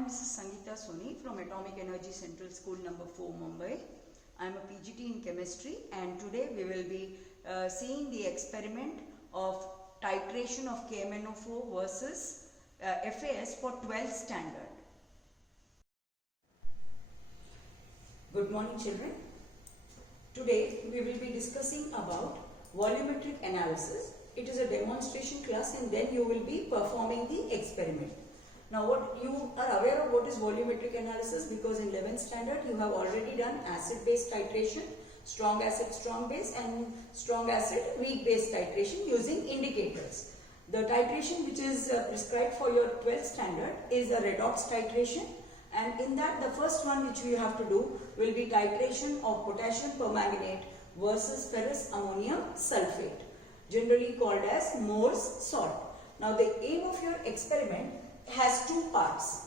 am Mrs. Sangeeta Soni from Atomic Energy Central School number 4, Mumbai. I am a PGT in chemistry, and today we will be seeing the experiment of titration of KMnO4 versus FAS for 12th standard. Good morning, children. Today we will be discussing about volumetric analysis. It is a demonstration class, and then you will be performing the experiment. Now, what you are aware of what is volumetric analysis, because in 11th standard you have already done acid-base titration, strong acid, strong base, and strong acid, weak base titration using indicators. The titration which is prescribed for your 12th standard is a redox titration, and in that the first one which we have to do will be titration of potassium permanganate versus ferrous ammonium sulfate, generally called as Moore's salt. Now, the aim of your experiment has two parts.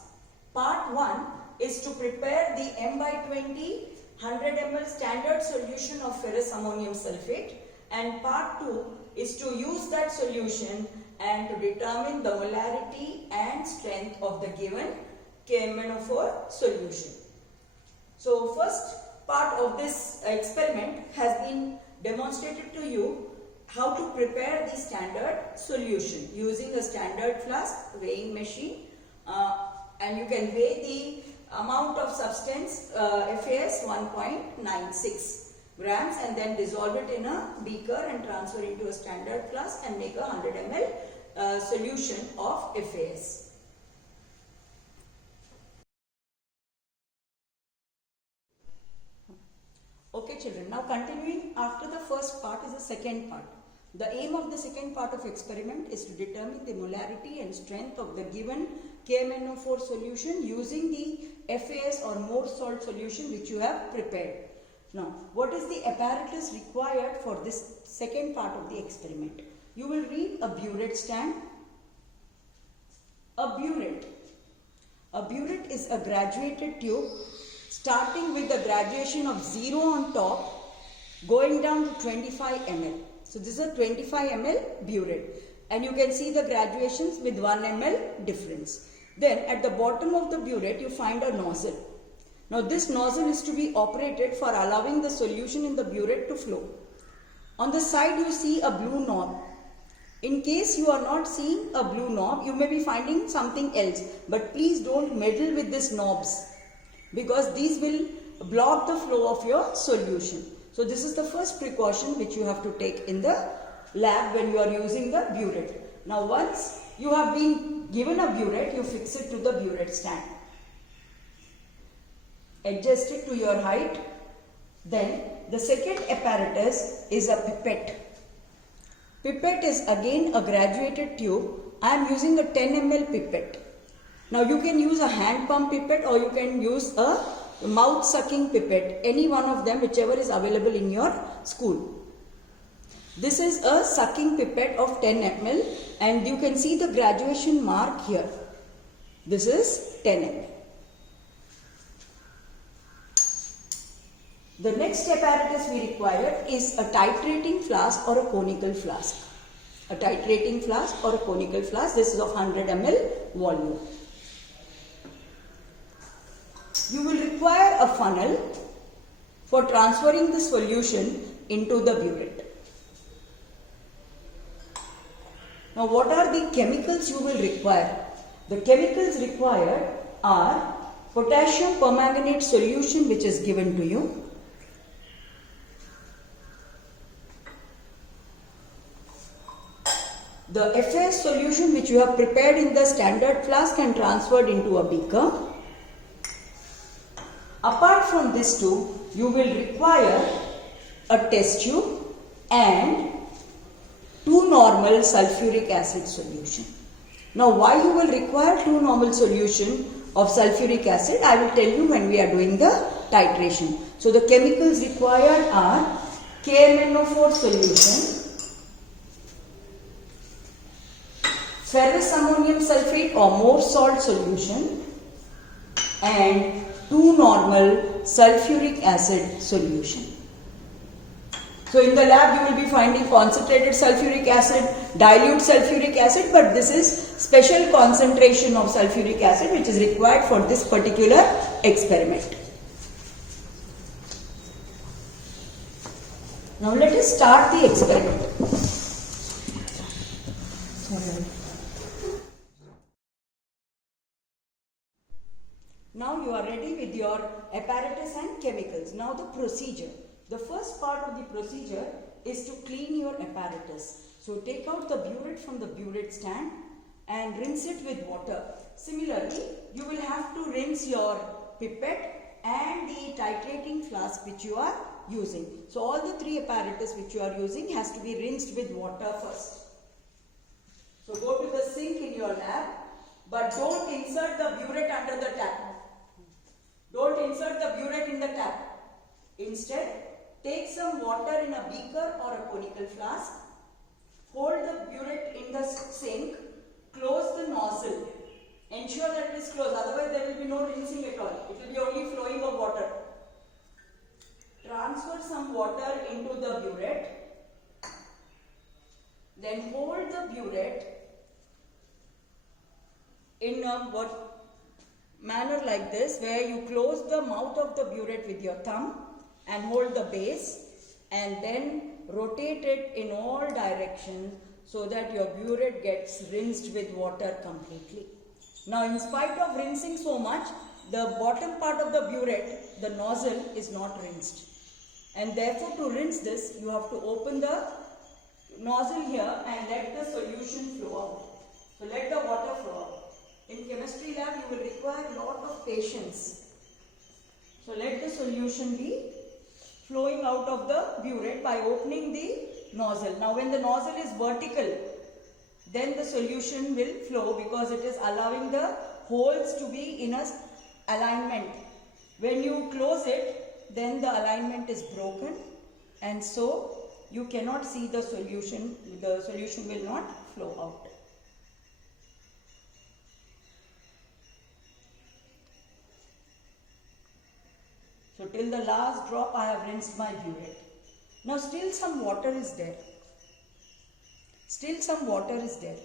Part 1 is to prepare the M/20 100 ml standard solution of ferrous ammonium sulfate, and part 2 is to use that solution and to determine the molarity and strength of the given KMnO4 solution. So, first part of this experiment has been demonstrated to you how to prepare the standard solution using a standard flask weighing machine, and you can weigh the amount of substance FAS 1.96 grams and then dissolve it in a beaker and transfer into a standard flask and make a 100 ml solution of FAS. Okay, children, now continuing after the first part is the second part. The aim of the second part of experiment is to determine the molarity and strength of the given KMnO4 solution using the FAS or Moore's salt solution which you have prepared. Now, what is the apparatus required for this second part of the experiment? You will read a burette stand. A burette is a graduated tube starting with the graduation of 0 on top, going down to 25 ml. So this is a 25 ml burette, and you can see the graduations with 1 ml difference. Then at the bottom of the burette you find a nozzle. Now this nozzle is to be operated for allowing the solution in the burette to flow. On the side you see a blue knob. In case you are not seeing a blue knob, you may be finding something else, but please don't meddle with these knobs, because these will block the flow of your solution. So this is the first precaution which you have to take in the lab when you are using the burette. Now, once you have been given a burette, you fix it to the burette stand. Adjust it to your height. Then the second apparatus is a pipette. Pipette is again a graduated tube. I am using a 10 ml pipette. Now you can use a hand pump pipette or you can use a mouth sucking pipette, any one of them, whichever is available in your school. This is a sucking pipette of 10 ml, and you can see the graduation mark here. This is 10 ml. The next apparatus we require is a titrating flask or a conical flask. A titrating flask or a conical flask. This is of 100 ml volume. You will require a funnel for transferring the solution into the burette. Now, what are the chemicals you will require? The chemicals required are potassium permanganate solution, which is given to you, the FAS solution which you have prepared in the standard flask and transferred into a beaker. Apart from this two, you will require a test tube and 2 normal sulfuric acid solution. Now, why you will require 2 normal solution of sulfuric acid, I will tell you when we are doing the titration. So, the chemicals required are KMnO4 solution, ferrous ammonium sulfate or Moore's salt solution, and 2 normal sulfuric acid solution. So in the lab you will be finding concentrated sulfuric acid, dilute sulfuric acid, but this is special concentration of sulfuric acid which is required for this particular experiment. Now let us start the experiment. Now you are ready with your apparatus and chemicals. Now the procedure. The first part of the procedure is to clean your apparatus. So take out the burette from the burette stand and rinse it with water. Similarly, you will have to rinse your pipette and the titrating flask which you are using. So all the three apparatus which you are using has to be rinsed with water first. So go to the sink in your lab, but don't insert the burette under the tap. Don't insert the burette in the tap. Instead, take some water in a beaker or a conical flask. Hold the burette in the sink. Close the nozzle. Ensure that it is closed, otherwise there will be no rinsing at all. It will be only flowing of water. Transfer some water into the burette. Then hold the burette in a manner like this, where you close the mouth of the burette with your thumb and hold the base, and then rotate it in all directions so that your burette gets rinsed with water completely. Now in spite of rinsing so much, the bottom part of the burette, the nozzle, is not rinsed. And therefore to rinse this, you have to open the nozzle here and let the solution flow out. So let the water flow out. In chemistry lab, you will require a lot of patience. So let the solution be flowing out of the burette by opening the nozzle. Now when the nozzle is vertical, then the solution will flow because it is allowing the holes to be in a alignment. When you close it, then the alignment is broken, and so you cannot see the solution will not flow out. So till the last drop I have rinsed my burette. Now still some water is there. Still some water is there.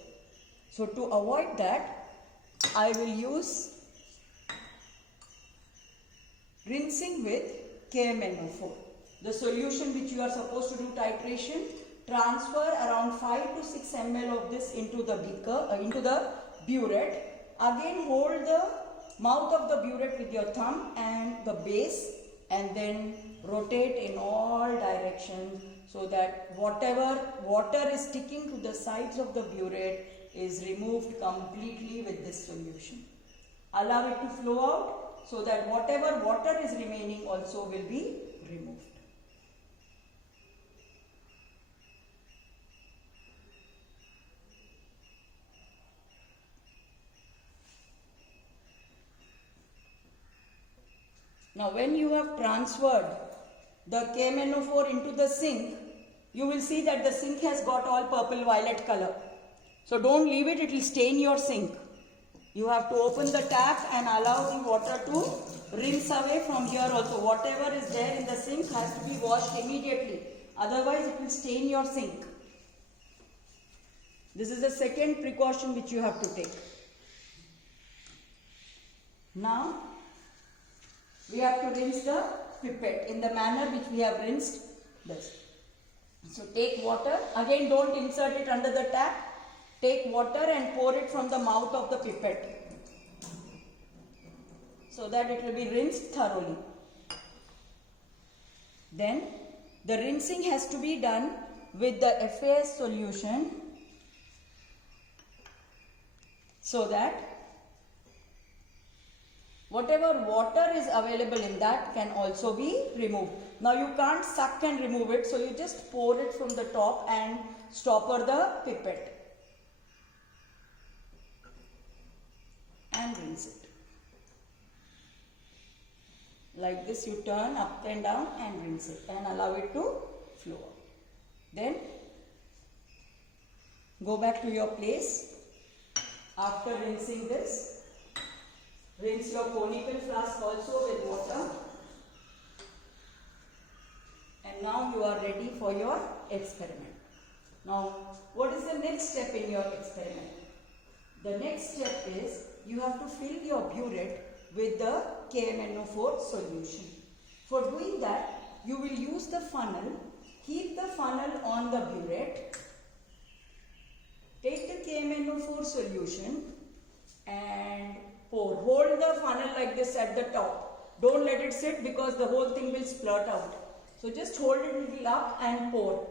So to avoid that, I will use rinsing with KMnO4. The solution which you are supposed to do titration, transfer around 5 to 6 ml of this into the beaker, into the burette. Again hold the mouth of the burette with your thumb and the base, and then rotate in all directions so that whatever water is sticking to the sides of the burette is removed completely with this solution. Allow it to flow out so that whatever water is remaining also will be removed. Now when you have transferred the KMnO4 into the sink, you will see that the sink has got all purple violet color. So don't leave it, it will stain your sink. You have to open the tap and allow the water to rinse away from here also. Whatever is there in the sink has to be washed immediately. Otherwise it will stain your sink. This is the second precaution which you have to take. Now we have to rinse the pipette in the manner which we have rinsed this. So take water, again don't insert it under the tap. Take water and pour it from the mouth of the pipette so that it will be rinsed thoroughly. Then the rinsing has to be done with the FAS solution so that whatever water is available in that can also be removed. Now you can't suck and remove it, so you just pour it from the top and stopper the pipette and rinse it. Like this you turn up and down and rinse it and allow it to flow. Then go back to your place. After rinsing this, rinse your conical flask also with water and now you are ready for your experiment. Now, what is the next step in your experiment? The next step is you have to fill your burette with the KMnO4 solution. For doing that, you will use the funnel. Keep the funnel on the burette. Take the KMnO4 solution and pour. Hold the funnel like this at the top. Don't let it sit because the whole thing will splurt out. So just hold it a little up and pour.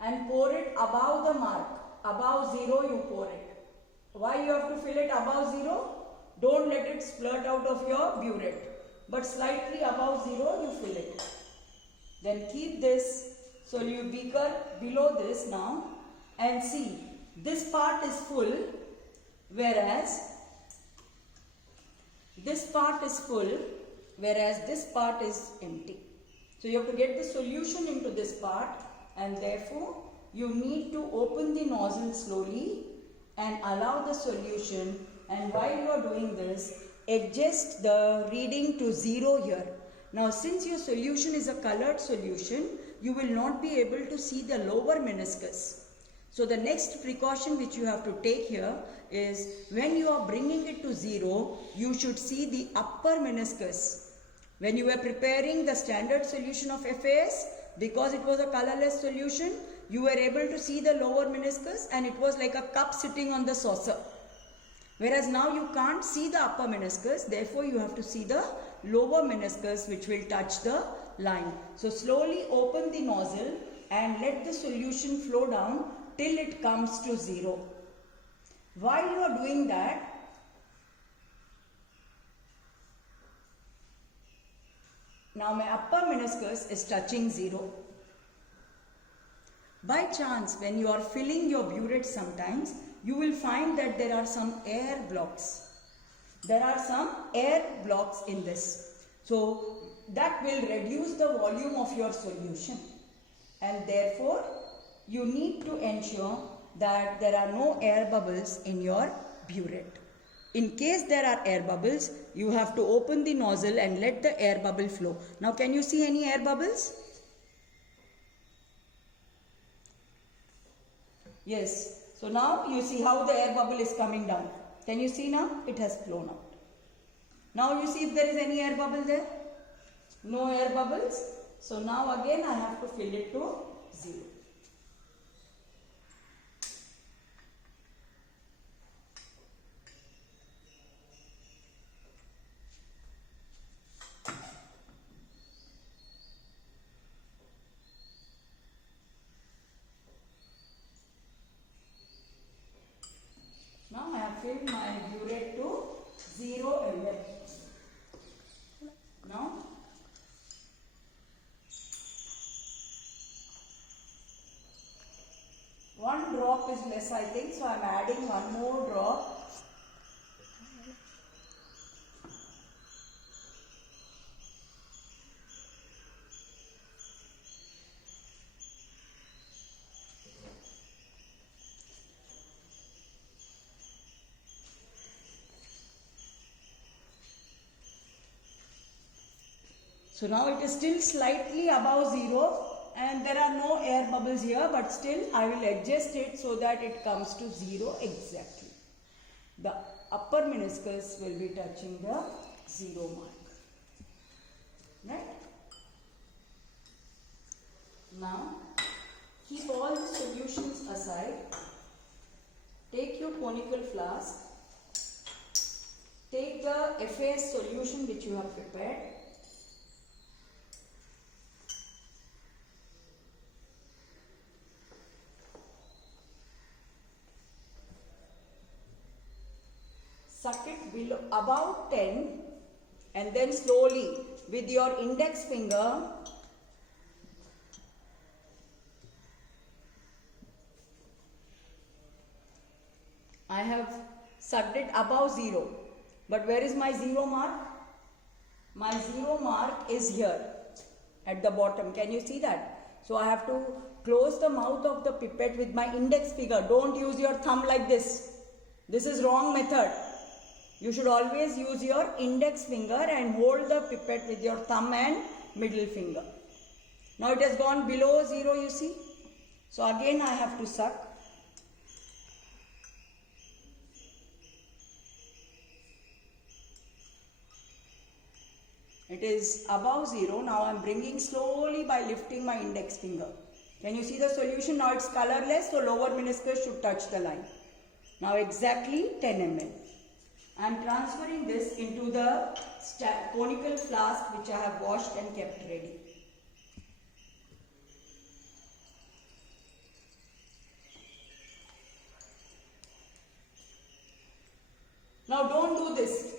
And pour it above the mark. Above 0 you pour it. Why you have to fill it above 0? Don't let it splurt out of your burette. But slightly above 0 you fill it. Then keep this solute beaker below this now and see, this part is full, whereas this part is full, whereas this part is empty. So you have to get the solution into this part, and therefore you need to open the nozzle slowly and allow the solution, and while you are doing this, adjust the reading to 0 here. Now since your solution is a colored solution, you will not be able to see the lower meniscus. So the next precaution which you have to take here is when you are bringing it to 0, you should see the upper meniscus. When you were preparing the standard solution of FAS, because it was a colorless solution, you were able to see the lower meniscus and it was like a cup sitting on the saucer. Whereas now you can't see the upper meniscus, therefore you have to see the lower meniscus which will touch the line. So slowly open the nozzle and let the solution flow down till it comes to 0. While you are doing that, now my upper meniscus is touching 0. By chance, when you are filling your burette sometimes, you will find that there are some air blocks. There are some air blocks in this. So that will reduce the volume of your solution. And therefore, you need to ensure that there are no air bubbles in your burette. In case there are air bubbles, you have to open the nozzle and let the air bubble flow. Now can you see any air bubbles? Yes. So now you see how the air bubble is coming down. Can you see now? It has flown out. Now you see if there is any air bubble there? No air bubbles. So now again I have to fill it to 0. Now I have filled my burette to 0 ml. Now one drop is less, I think, so I am adding one more drop. So now it is still slightly above 0 and there are no air bubbles here, but still I will adjust it so that it comes to 0 exactly. The upper meniscus will be touching the 0 mark. Right? Now keep all the solutions aside. Take your conical flask. Take the FAS solution which you have prepared. Suck it below about 10 and then slowly with your index finger I have sucked it above 0. But where is my 0 mark? My 0 mark is here at the bottom. Can you see that? So I have to close the mouth of the pipette with my index finger. Don't use your thumb like this. This is wrong method. You should always use your index finger and hold the pipette with your thumb and middle finger. Now it has gone below 0, you see. So again I have to suck. It is above 0. Now I am bringing slowly by lifting my index finger. Can you see the solution? Now it's colorless, so lower meniscus should touch the line. Now exactly 10 ml. I am transferring this into the conical flask which I have washed and kept ready. Now don't do this.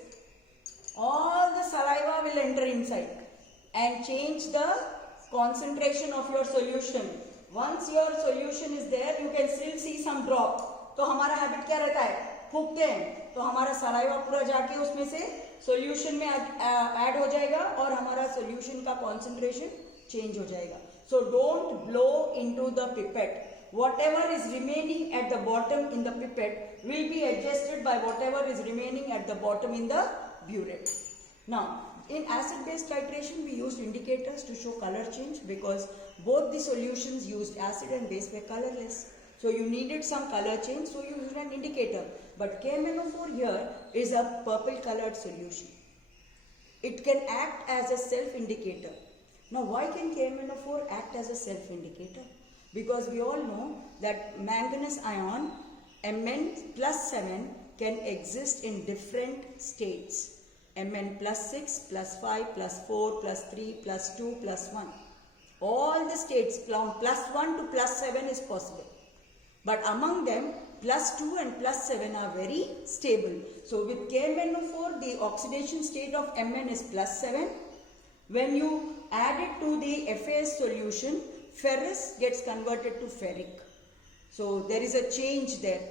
All the saliva will enter inside and change the concentration of your solution. Once your solution is there, you can still see some drop. तो हमारा habit क्या रहता है, फूकते हैं तो हमारा saliva पूरा जाके उसमें से सॉल्यूशन में ऐड हो जाएगा और हमारा सॉल्यूशन का कंसंट्रेशन चेंज हो जाएगा. So don't blow into the pipette. Whatever is remaining at the bottom in the pipette will be adjusted by whatever is remaining at the bottom in the burette. Now, in acid-base titration, we used indicators to show color change because both the solutions used acid and base were colorless. So you needed some color change, so you used an indicator. But KMnO4 here is a purple colored solution. It can act as a self-indicator. Now, why can KMnO4 act as a self-indicator? Because we all know that manganese ion Mn plus 7 can exist in different states. Mn plus 6, plus 5, plus 4, plus 3, plus 2, plus 1. All the states from plus 1 to plus 7 is possible. But among them, plus 2 and plus 7 are very stable. So with KMnO4, the oxidation state of Mn is plus 7. When you add it to the FAS solution, ferrous gets converted to ferric. So there is a change there.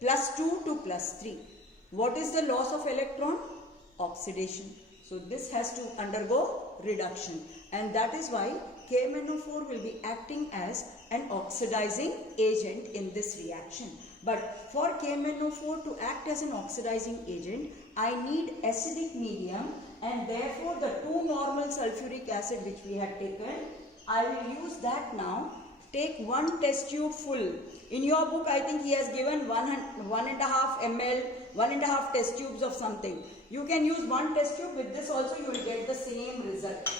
Plus 2 to plus 3. What is the loss of electron? Oxidation. So this has to undergo reduction. And that is why KMnO4 will be acting as an oxidizing agent in this reaction. But for KMnO4 to act as an oxidizing agent, I need acidic medium, and therefore the 2 normal sulfuric acid which we had taken, I will use that now. Take 1 test tube full. In your book, I think he has given 1.5 ml, 1.5 test tubes of something. You can use 1 test tube. With this also you will get the same result.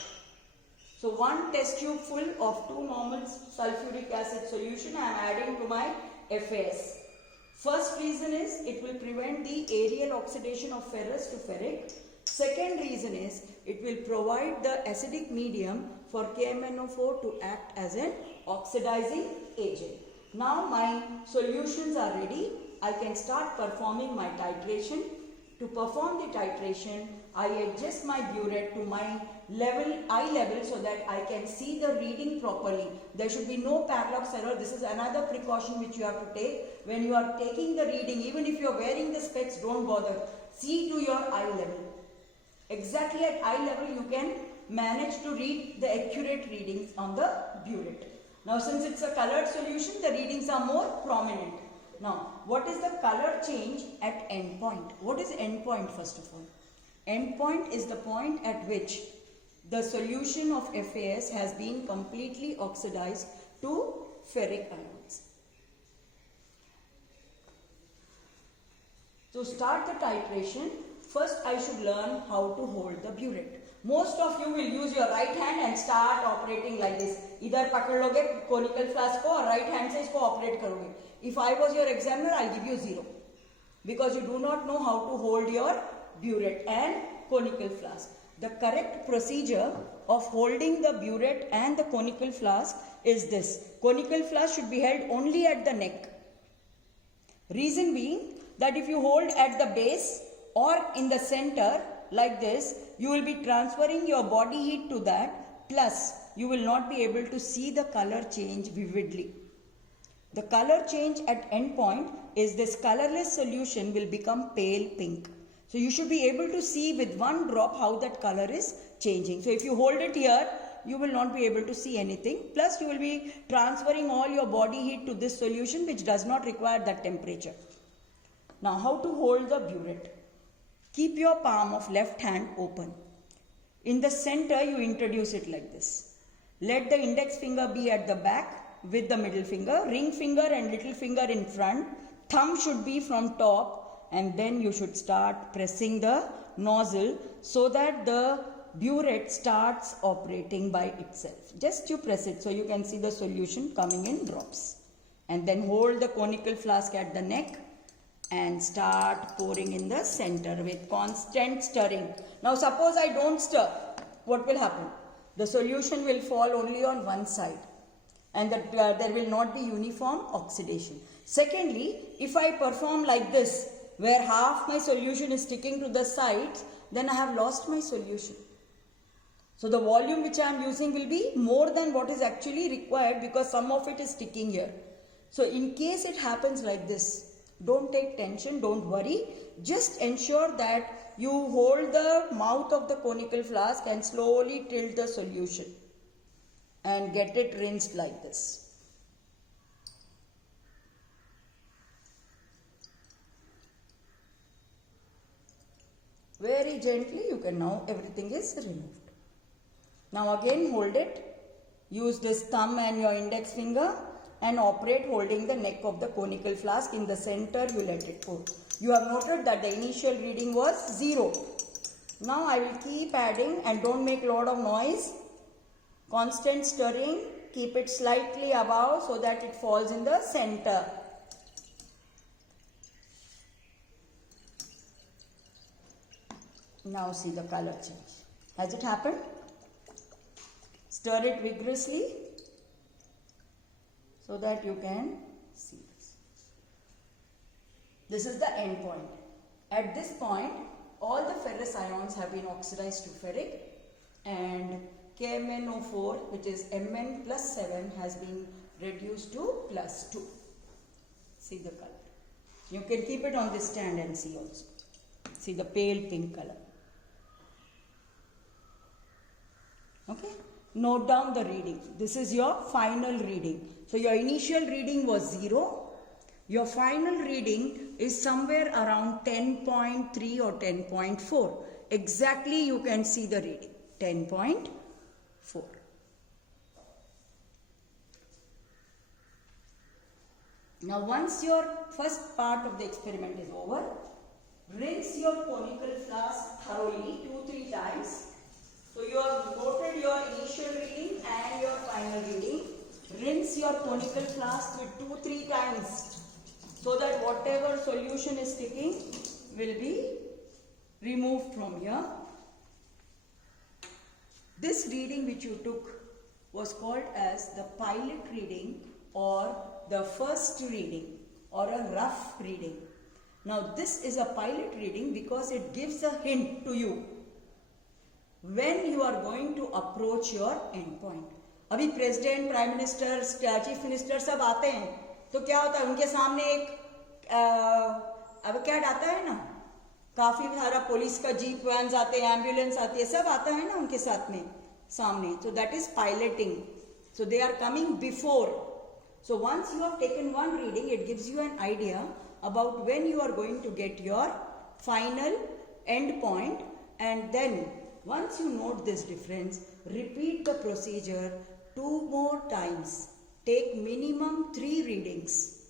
So 1 test tube full of 2 normal sulfuric acid solution I am adding to my FAS. First reason is it will prevent the aerial oxidation of ferrous to ferric. Second reason is it will provide the acidic medium for KMnO4 to act as an oxidizing agent. Now my solutions are ready. I can start performing my titration. To perform the titration, I adjust my burette to my eye level so that I can see the reading properly. There should be no parallax error. This is another precaution which you have to take. When you are taking the reading, even if you are wearing the specs, don't bother. See to your eye level. Exactly at eye level you can manage to read the accurate readings on the burette. Now since it's a colored solution, the readings are more prominent. Now what is the color change at end point? What is end point first of all? End point is the point at which the solution of FAS has been completely oxidized to ferric ions. To start the titration, first I should learn how to hold the burette. Most of you will use your right hand and start operating like this. इधर पकड़ लोगे conical flask को और right hand से इसको operate करोगे. If I was your examiner, I'll give you 0 because you do not know how to hold your burette and conical flask. The correct procedure of holding the burette and the conical flask is this. Conical flask should be held only at the neck. Reason being that if you hold at the base or in the center like this, you will be transferring your body heat to that, plus you will not be able to see the color change vividly. The color change at end point is this colorless solution will become pale pink. So you should be able to see with 1 drop how that color is changing. So if you hold it here, you will not be able to see anything. Plus you will be transferring all your body heat to this solution which does not require that temperature. Now how to hold the burette? Keep your palm of left hand open. In the center you introduce it like this. Let the index finger be at the back with the middle finger, ring finger and little finger in front, thumb should be from top, and then you should start pressing the nozzle so that the burette starts operating by itself. Just you press it so you can see the solution coming in drops. And then hold the conical flask at the neck and start pouring in the center with constant stirring. Now suppose I don't stir, what will happen? The solution will fall only on one side and there will not be uniform oxidation. Secondly, if I perform like this, where half my solution is sticking to the sides, then I have lost my solution. So the volume which I am using will be more than what is actually required because some of it is sticking here. So in case it happens like this, don't take tension, don't worry. Just ensure that you hold the mouth of the conical flask and slowly tilt the solution and get it rinsed like this. Very gently you can now, everything is removed. Now again hold it, use this thumb and your index finger and operate holding the neck of the conical flask. In the center you let it pour. You have noted that the initial reading was 0. Now I will keep adding and don't make a lot of noise. Constant stirring, keep it slightly above so that it falls in the center. Now see the color change. Has it happened? Stir it vigorously so that you can see this. This is the end point. At this point, all the ferrous ions have been oxidized to ferric and KMnO4, which is Mn plus 7, has been reduced to plus 2. See the color. You can keep it on this stand and see also. See the pale pink color. Okay. Note down the reading. This is your final reading. So your initial reading was 0. Your final reading is somewhere around 10.3 or 10.4. Exactly you can see the reading. 10.4. Now once your first part of the experiment is over, rinse your conical flask thoroughly 2-3 times. So you have noted your initial reading and your final reading. Rinse your conical flask with 2-3 times so that whatever solution is sticking will be removed from here. This reading which you took was called as the pilot reading or the first reading or a rough reading. Now this is a pilot reading because it gives a hint to you when you are going to approach your end point. अभी president, prime minister, chief minister सब आते हैं तो क्या होता है उनके सामने एक अब क्या आता है ना, काफी सारा पुलिस का जीप वैन्स आते हैं, एम्बुलेंस आती है, सब आता है ना उनके साथ में सामने. So that is piloting. So they are coming before. So once you have taken one reading, it gives you an idea about when you are going to get your final end point, and then once you note this difference, repeat the procedure 2 more times. Take minimum 3 readings.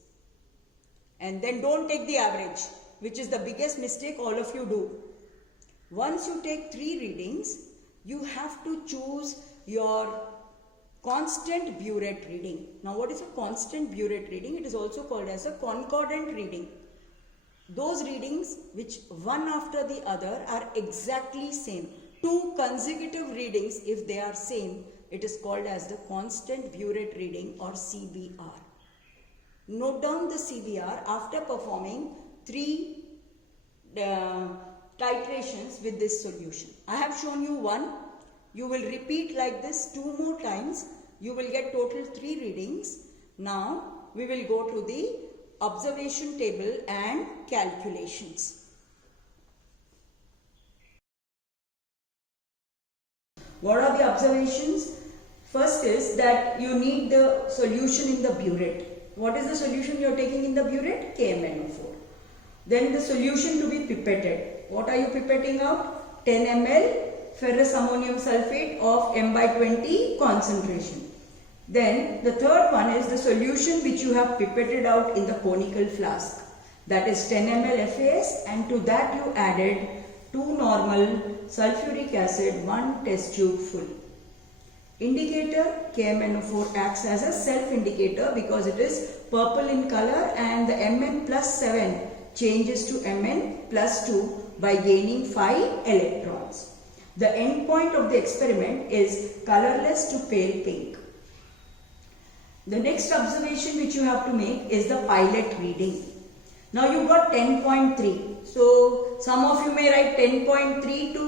And then don't take the average, which is the biggest mistake all of you do. Once you take 3 readings, you have to choose your constant burette reading. Now what is a constant burette reading? It is also called as a concordant reading. Those readings which one after the other are exactly same. 2 consecutive readings, if they are same, it is called as the constant burette reading or CBR. Note down the CBR after performing 3 titrations with this solution. I have shown you one. You will repeat like this 2 more times. You will get total 3 readings. Now we will go to the observation table and calculations. What are the observations? First is that you need the solution in the burette. What is the solution you are taking in the burette? KMnO4. Then the solution to be pipetted. What are you pipetting out? 10 ml ferrous ammonium sulfate of M/20 concentration. Then the third one is the solution which you have pipetted out in the conical flask. That is 10 ml FAS, and to that you added 2 normal sulfuric acid, 1 test tube full. Indicator KMnO4 acts as a self indicator because it is purple in color, and the Mn+7 changes to Mn+2 by gaining 5 electrons. The end point of the experiment is colorless to pale pink. The next observation which you have to make is the pilot reading. Now you got 10.3. So some of you may write 10.3 to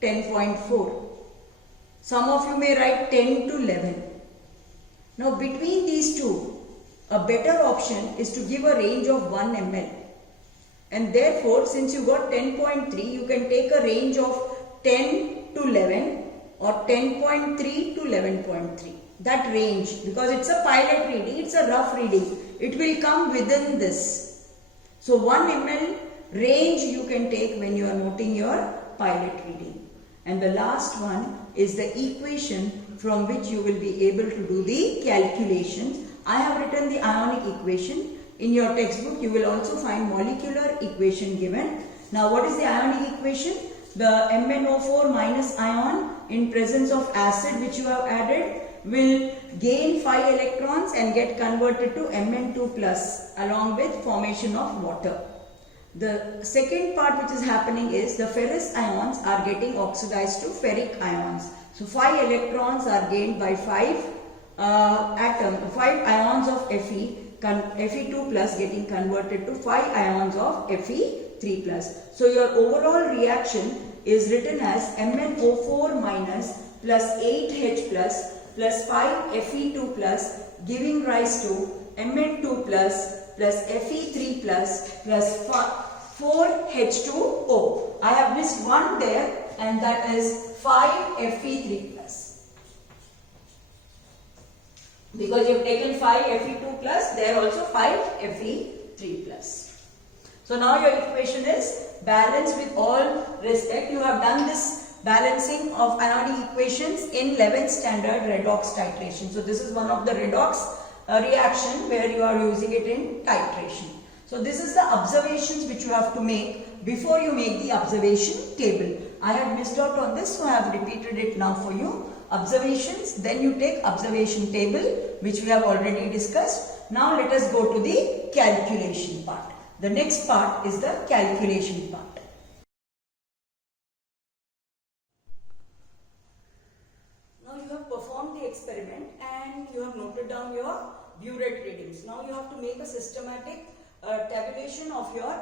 10.4. Some of you may write 10 to 11. Now between these two, a better option is to give a range of 1 ml. And therefore, since you got 10.3, you can take a range of 10 to 11 or 10.3 to 11.3. That range, because it's a pilot reading, it's a rough reading, it will come within this. So 1 ml range you can take when you are noting your pilot reading. And the last one is the equation from which you will be able to do the calculations. I have written the ionic equation. In your textbook you will also find molecular equation given. Now what is the ionic equation? The MnO4 minus ion in presence of acid which you have added will gain 5 electrons and get converted to Mn2 plus along with formation of water. The second part which is happening is the ferrous ions are getting oxidized to ferric ions. So 5 electrons are gained by 5 ions of Fe2 plus getting converted to 5 ions of Fe3 plus. So your overall reaction is written as MnO4 minus plus 8H plus 5 Fe2 plus giving rise to Mn2 plus Fe3 plus 4H2O. I have missed one there, and that is 5 Fe3 plus. Because you have taken 5 Fe2 plus, there also 5 Fe3 plus. So now your equation is balanced with all respect. You have done this balancing of ionic equations in 11th standard redox titration. So this is one of the redox reaction where you are using it in titration. So this is the observations which you have to make before you make the observation table. I have missed out on this, so I have repeated it now for you. Observations, then you take observation table which we have already discussed. Now let us go to the calculation part. The next part is the calculation part. Now you have performed the experiment and you have noted down your burette readings. Now you have to make a systematic tabulation of your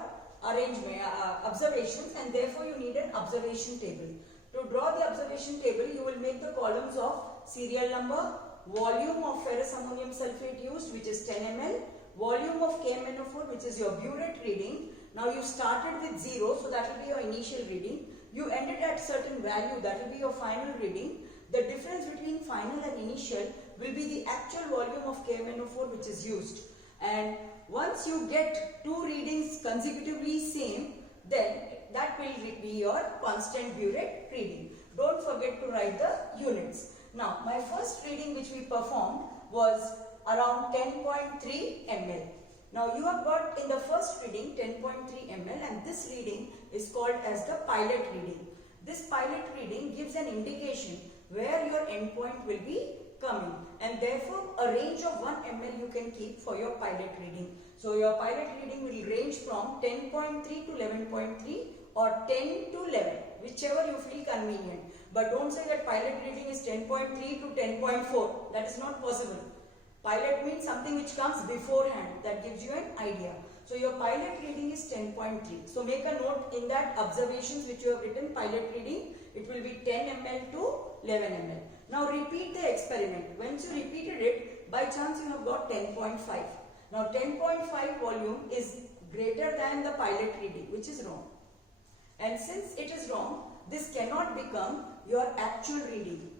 observations, and therefore you need an observation table. To draw the observation table, you will make the columns of serial number, volume of ferrous ammonium sulfate used, which is 10 ml, volume of KMnO4, which is your burette reading. Now you started with 0, so that will be your initial reading. You ended at certain value, that will be your final reading. The difference between final and initial will be the actual volume of KMnO4 which is used. And once you get two readings consecutively same, then that will be your constant burette reading. Don't forget to write the units. Now my first reading which we performed was around 10.3 ml. Now you have got in the first reading 10.3 ml, and this reading is called as the pilot reading. This pilot reading gives an indication where your endpoint will be coming, and therefore a range of 1 ml you can keep for your pilot reading. So your pilot reading will range from 10.3 to 11.3 or 10 to 11, whichever you feel convenient. But don't say that pilot reading is 10.3 to 10.4. That is not possible. Pilot means something which comes beforehand. That gives you an idea. So your pilot reading is 10.3. So make a note in that observations which you have written pilot reading. It will be 10 ml to 11 ml. Now repeat the experiment. Once you repeated it, by chance you have got 10.5. Now 10.5 volume is greater than the pilot reading, which is wrong. And since it is wrong, this cannot become your actual reading.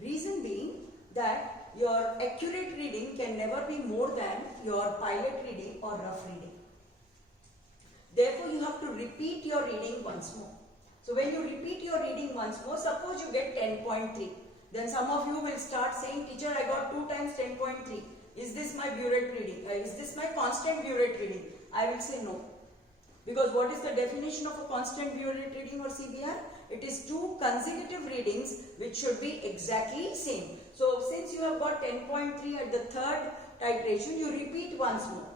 Reason being that your accurate reading can never be more than your pilot reading or rough reading. Therefore, you have to repeat your reading once more. So when you repeat your reading once more, suppose you get 10.3. Then some of you will start saying, teacher, I got 2 times 10.3. Is this my burette reading? Is this my constant burette reading? I will say no. Because what is the definition of a constant burette reading or CBR? It is 2 consecutive readings which should be exactly same. So since you have got 10.3 at the third titration, you repeat once more.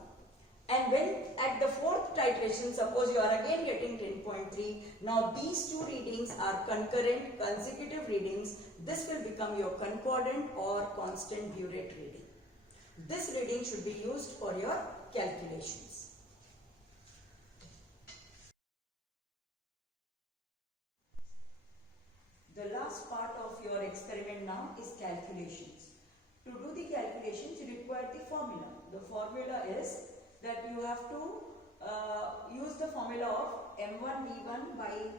And when at the fourth titration, suppose you are again getting 10.3, now these 2 readings are concurrent consecutive readings. This will become your concordant or constant burette reading. This reading should be used for your calculations. The last part of your experiment now is calculations. To do the calculations, you require the formula. The formula is that you have to use the formula of M1V1 by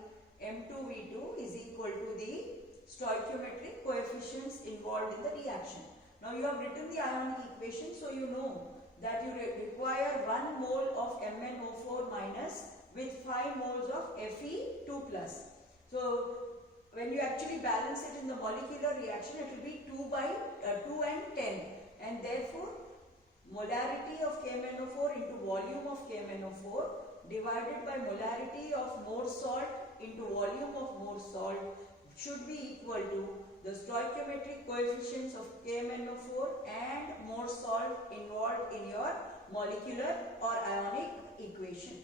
M2V2 is equal to the stoichiometric coefficients involved in the reaction. Now you have written the ionic equation, so you know that you require 1 mole of MnO4 minus with 5 moles of Fe2 plus. So when you actually balance it in the molecular reaction, it will be 2 and 10, and therefore molarity of KMnO4 into volume of KMnO4 divided by molarity of more salt into volume of more salt should be equal to the stoichiometric coefficients of KMnO4 and more salt involved in your molecular or ionic equation.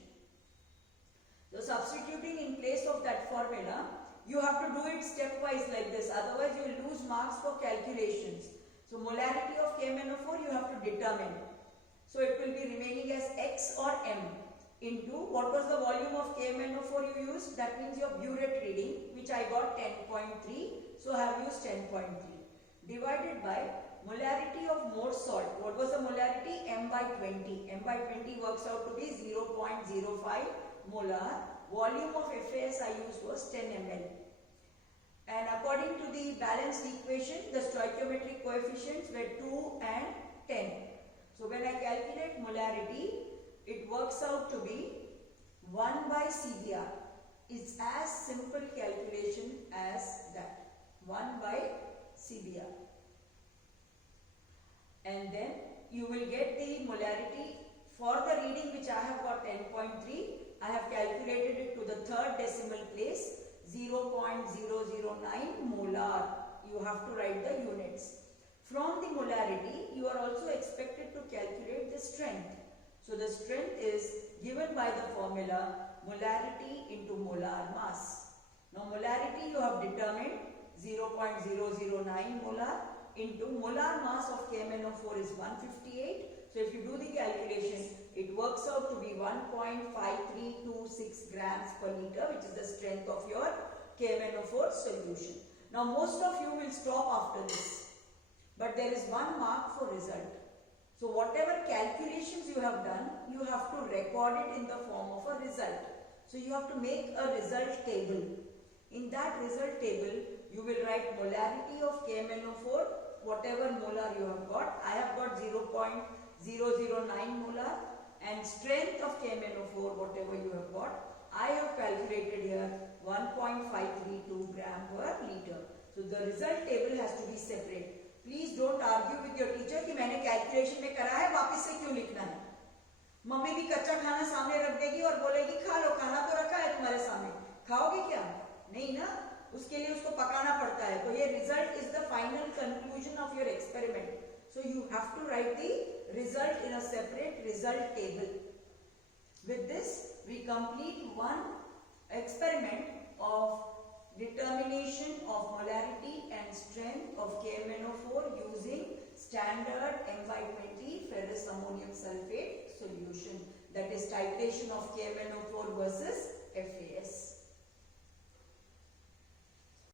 So substituting in place of that formula, you have to do it stepwise like this, otherwise you will lose marks for calculations. So molarity of KMnO4 you have to determine. So it will be remaining as X or M into what was the volume of KMnO4 you used, that means your burette reading, which I got 10.3, so I have used 10.3, divided by molarity of more salt. What was the molarity? M by 20. M by 20 works out to be 0.05 molar. Volume of FAS I used was 10 ml. And according to the balanced equation, the stoichiometric coefficients were 2 and 10. So when I calculate molarity, it works out to be 1 by CBR. It's as simple calculation as that. 1 by CBR. And then you will get the molarity for the reading which I have got 10.3. I have calculated it to the third decimal place, 0.009 molar. You have to write the units. From the molarity, you are also expected to calculate the strength. So the strength is given by the formula molarity into molar mass. Now molarity you have determined 0.009 molar into molar mass of KMnO4 is 158. So if you do the calculation, it works out to be 1.5326 grams per liter, which is the strength of your KMnO4 solution. Now most of you will stop after this, but there is 1 mark for result. So whatever calculations you have done, you have to record it in the form of a result. So you have to make a result table. In that result table, you will write molarity of KMnO4, whatever molar you have got. I have got 0.009 molar, and strength of KMnO4, whatever you have got, I have calculated here 1.532 gram per liter. So the result table has to be separate. Please don't argue with your teacher कि मैंने calculation में करा है, वापस से क्यों लिखना है. मम्मी भी कच्चा खाना सामने रख देगी और बोलेगी खा लो, खाना तो रखा है तुम्हारे सामने, खाओगे क्या? नहीं ना, उसके लिए उसको पकाना पड़ता है. तो ये result is the final conclusion of your experiment. So you have to write the result in a separate result table. With this, we complete one experiment of determination of molarity and strength of KMnO4 using standard M/20 ferrous ammonium sulfate solution. That is titration of KMnO4 versus